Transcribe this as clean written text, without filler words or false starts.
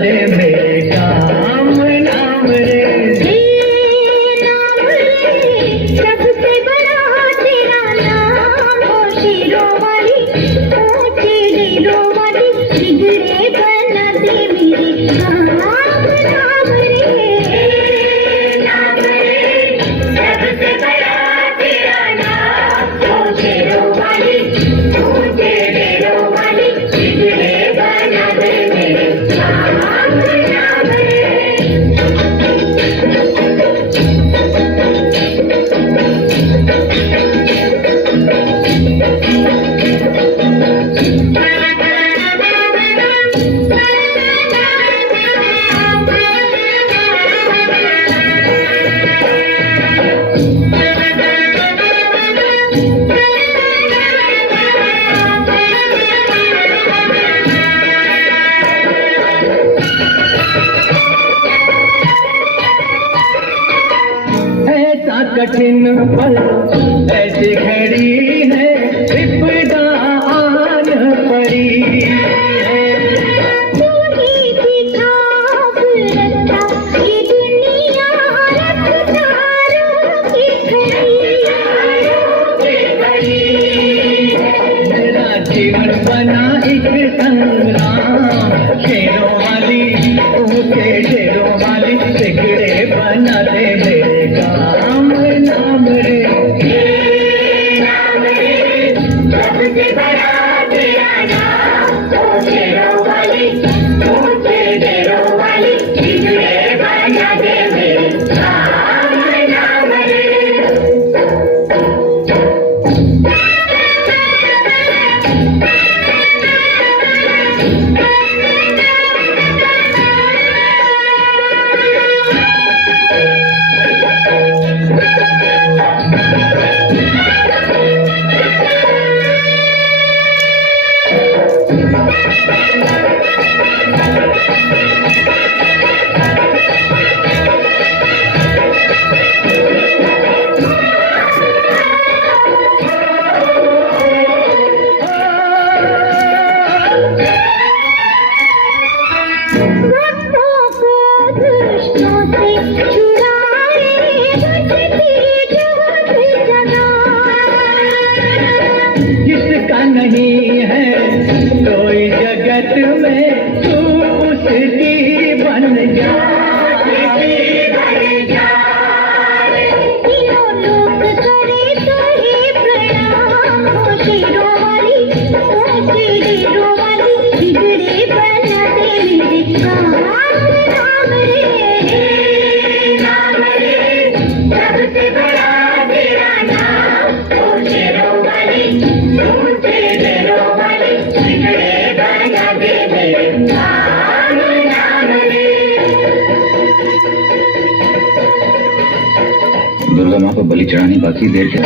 दे मेरे काम नाम रे। सबसे बड़ा तेरा नाम हो, शेरों वाली ऊंचे लीलों वाली बिगड़े बना दे मेरे काम नाम रे। सबसे बड़ा तेरा नाम हो, शेरों वाली ऊंचे लीलों वाली बिगड़े बना दे मेरे काम नाम रे। ऐसा कठिन पल ऐसी घड़ी है, विपदा आन पड़ी है। तू ही दिखा रखता ये दुनिया रफ्तारों की खड़ी। मेरा जीवन बना एक संग्राम, शेरों वाली ऊंचे शेरों वाली बिगड़े बना दे मेरे काम नाम रे। सबसे बड़ा तेरा नाम हो, शेरों वाली ऊंचे शेरों वाली बिगड़े बना दे मेरे काम नाम रे। जिसका नहीं है कोई जगत में, तू उसकी बन जा। तीनों लोग करे तुझे प्रणाम हो, शेरों वाली ऊंचे शेरों वाली बिगड़े बना दे मेरे काम नाम रे। सबसे बड़ा तेरा नाम हो, शेरों वाली ऊंचे शेरों वाली बिगड़े बना दे मेरे काम नाम रे। दुर्गा माँ को बलि चढ़ाने बाकी देर के